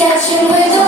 Catch you with